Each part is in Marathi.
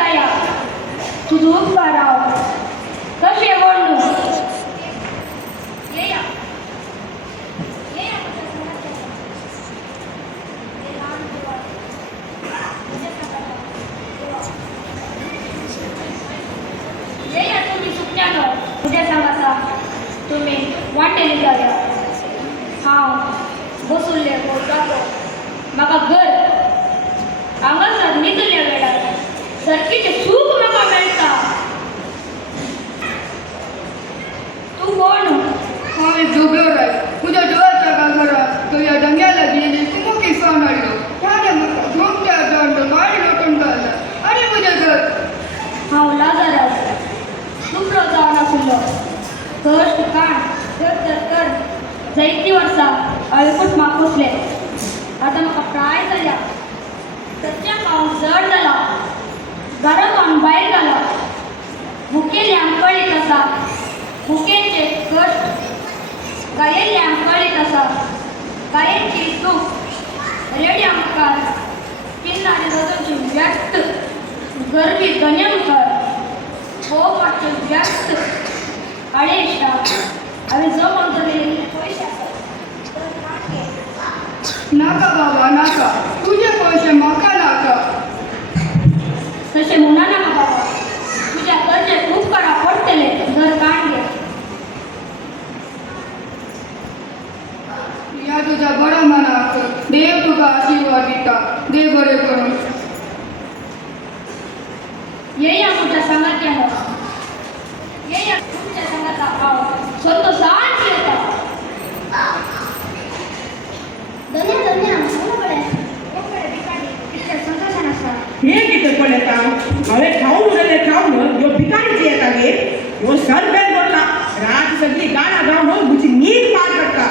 दया तुझ उपकाराव कसे बोलू ये या ये या ये या तुम्ही सुटण्यानं उद्या सांगाचा तुम्ही वाटेली जाऊया हांव बसुल्ले बोलतातो म्हाका घर हांगासर न्हिदल्या वेळार सरकीचे सूख म्हाका मेळटा तू कोण हांवें जोबळो राय तुज्या देवाच्या गागरात तुज्या डंग्याला गेली तू किसान आयलो त्याने म्हाका झोमत्या दंड मारी लोटून घालला अरे म्हजें घर हांव लाजारास दुबळो जावन आशिल्लो कश्ट काण कर जायतीं वर्सां अळकुट माकुसले आतां म्हाका प्राय जाल्या सच्च्या खावन जड जाला घरांतून भायर घाला भुकेल्यांक कळीत आसा भुकेचे कश्ट गायेल्ल्यांक कळीत आसा गायेची दूख रेड्या मुखार किन्नारी रजोची व्यक्त गरबी गण्या मुखार पोवपाचे व्यक्त आळेशा हांवें जमोन दवरिल्ले पयशे आसात नाका बाबा नाका तुजे पयशे म्हाका नाका तशें म्हणा नाका बाबा तुज्या गरजेक उपकारा पडटले घर काणगे या तुज्या बऱ्या मनाक देव तुका आशिर्वाद दिता देव बरें करूं ये या तुज्या सांगात्यान ये या तुमच्या सांगाता हांव संतोशान येता धन्य धन्य कोकडे भिकारी इतल्या संतोशान आसा हे कितें पळयता हांवें खावन उरलेले खावन ह्यो भिकारीची येता गे ह्यो सरबेल करता रात सगळी गाणा गावन म्हजी न्हीद पाड करता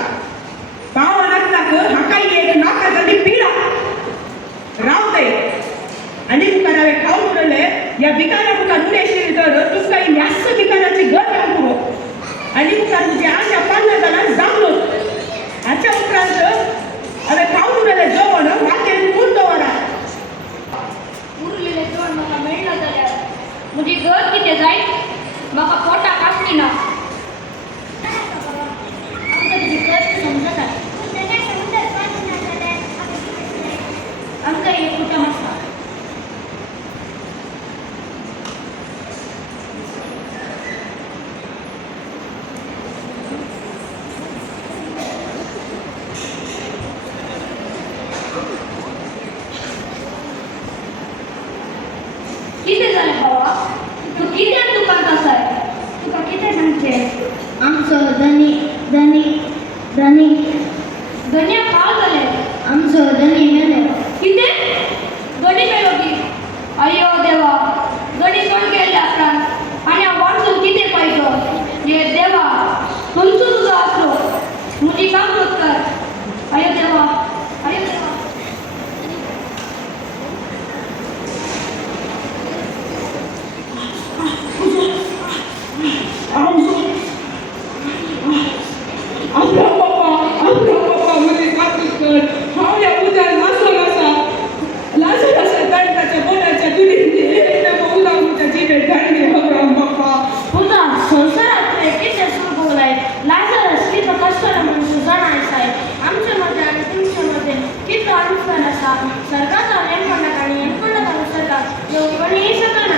पाव नाकलाक हाका एक नाका सगळी पिला राव दे आनी मुखार हांवें खावन उरले ह्या भिकाऱ्या मुखार उणेशिल्ली तर तुमकां ही म्यास्त भिकाऱ्याची घर येवंक पुरो आनी मुखार तुजी आशा पाडल्या जाल्यार जावलोच हाच्या उपरांत हांवें खावन उरलेलें जेवण वाटेन पूर्ण दवरा उरलेले जेवण म्हाका मेळना जाल्यार म्हजी घर कितें जायत म्हाका पोटाक आसली ना आमकां तुजी कश्ट समजता आमकां एक कुटुंब आसता कितें जालें भावा तूं कित्याक दुकानांत आसाय तुका कितें सांगचें आमचो धनी धन्या काल जाले आमचो धनी मेलो कितें गडी मेलो की अय्यो देवा गडी कोण गेल्ल्या उपरांत आनी हांव वाचून कितें पाहिजो हे देवा खंयचो तुजो आसलो म्हजी काम कर अय्यो देवा अय्यो देवा आमच्या पप्पा म्हणे खात्री कर हांव ह्या उजार लासर आसा दंडाच्या बोलाच्या दुडींनी उजार म्हज्या जिबेर धाडले हबराम पप्पा पुता संसारात कितें सुरू भोगलाय लाजरस कितलो कश्टाला म्हणून सुजाण आसाय आमच्या मध्ये आणि तुमच्या मध्ये कितलो अनुस्वार आसा सर्गाचा नेमपणाक आणि नेमपणाक अनुसरता येवणी शकना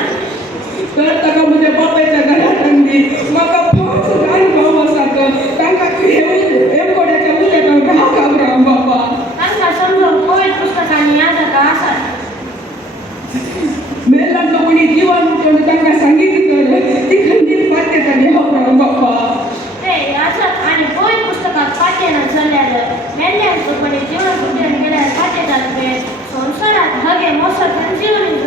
तर ताका म्हज्या बापायच्या घरात हाडली म्हाका पांच जाण भाव आसात तांकां हेमकोड्याच्या उदकाक घाव हबराम बापा तांकां समजून पवित्र पुस्तकांनी ह्या जाता आसात मेल्लांतलो कोणी दिवान उठोवन तांकां सांगितली तर ती खंडीत पाट्येताली हबराम बापा ते आसात आणि पवित्र पुस्तकात पाठ्यान जाल्यार मेल्ल्यांचो कोणी जीवन बुद्ध्यान गेल्यार पाठ्येतात संसारात हगे मोसत जीवन